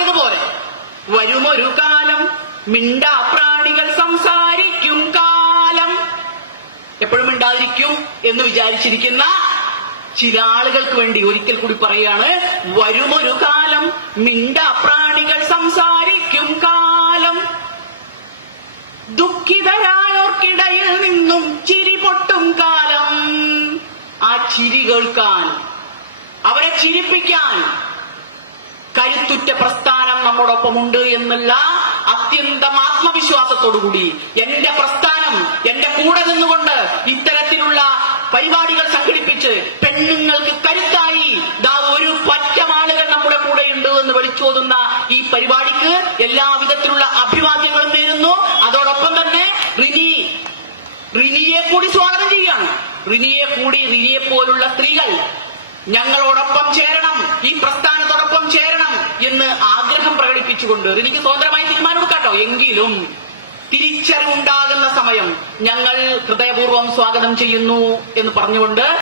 പാടിയതുപോലെ വരുമൊരു കാലം മിണ്ടാപ്രാണികൾ സംസാരിക്കും കാലം. എപ്പോഴും മിണ്ടാതിരിക്കും എന്ന് വിചാരിച്ചിരിക്കുന്ന ചില ആളുകൾക്ക് വേണ്ടി ഒരിക്കൽ കൂടി പറയാണ്, വരുമൊരു കാലം മിണ്ടാപ്രാണികൾ സംസാരിക്കും കാലം. ദുഃഖിതരായോർക്കിടയിൽ നിന്നും ചിരി പൊട്ടും കാലം. ആ ചിരി കേൾക്കാൻ, അവരെ ചിരിപ്പിക്കാൻ കരുത്തുറ്റ പ്രസ്ഥാനം നമ്മോടൊപ്പമുണ്ട് എന്നുള്ള അത്യന്തം ആത്മവിശ്വാസത്തോടുകൂടി എന്റെ പ്രസ്ഥാനം എന്റെ കൂടെ നിന്നുകൊണ്ട് ഇത്തരത്തിലുള്ള പരിപാടികൾ സംഘടിപ്പിച്ച് പെണ്ണുങ്ങൾക്ക് കരുത്തായി ഒരു പറ്റം ആളുകൾ നമ്മുടെ കൂടെയുണ്ട് എന്ന് വിളിച്ചോതുന്ന ഈ പരിപാടിക്ക് എല്ലാവിധത്തിലുള്ള അഭിവാദ്യങ്ങളും നേരുന്നു. അതോടൊപ്പം തന്നെ റിനിയെ കൂടി സ്വാഗതം ചെയ്യാണ്. റിനിയെ പോലുള്ള സ്ത്രീകൾ ഞങ്ങളോടൊപ്പം ചേരണം, ഈ പ്രസ്ഥാനത്തോടൊപ്പം ചേരണം എന്ന് ആഗ്രഹം പ്രകടിപ്പിച്ചുകൊണ്ട് റിനിക്ക് സ്വതന്ത്രമായി തീരുമാനമെടുക്കാട്ടോ. എങ്കിലും തിരിച്ചറിവുണ്ടാകുന്ന സമയം ഞങ്ങൾ ഹൃദയപൂർവ്വം സ്വാഗതം ചെയ്യുന്നു എന്ന് പറഞ്ഞുകൊണ്ട്